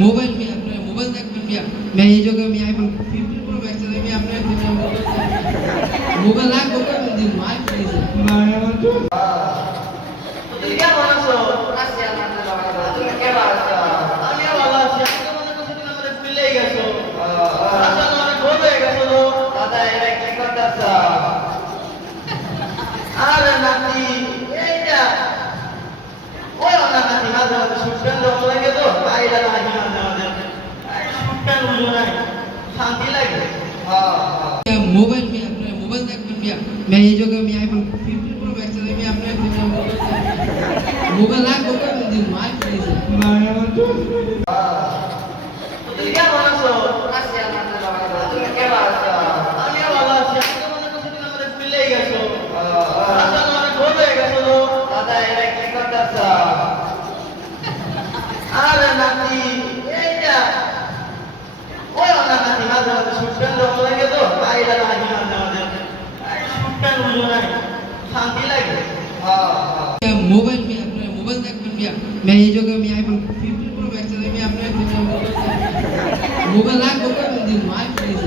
Mobile में अपने mobile देख में मैं ये जो मैं आईफोन 15 प्रो मैक्स है मैं अपने मोबाइल लाग को दिन मार प्लीज তুমি কেমন আছো? আছি আলহামদুলিল্লাহ। তুমি কেমন আছো? আমিও ভালো আছি। আমি তো মনে করছি তুমি আমাদের ভুলেই গেছো। আচ্ছা অনেক বড় হয়ে গেছো তো। দাদা এটা কি করতেছ? আরে নাতি এইটা ওই না নাতি মাঝে মাঝে শুটকান দেওয়া লাগে তো তাই এটা লাগে মাঝে মাঝে শুটকান বুঝো নাই শান্তি লাগে। मोबाइल में अपने मोबाइल देख में मैं ये जो मैं आईफोन 15 प्रो मैक्स है मैं अपने मोबाइल लाग को दिन मार प्लीज তুমি কেমন আছো? আছি আলহামদুলিল্লাহ। তুমি কেমন আছো? আমিও ভালো আছি। আমি তো মনে করছি তুমি আমাদের ভুলেই গেছো। আচ্ছা অনেক বড় হয়ে গেছো তো। দাদা এটা কি করতেছ? আরে নাতি এইটা ওই না নাতি মাঝে মাঝে শুটকান দেওয়া লাগে তো তাই এটা লাগে মাঝে মাঝে শুটকান বুঝো নাই শান্তি লাগে। मोबाइल में अपने मोबाइल देख में मैं ये जो मैं आईफोन 15 प्रो मैक्स है मैं अपने मोबाइल लाग को दिन मार प्लीज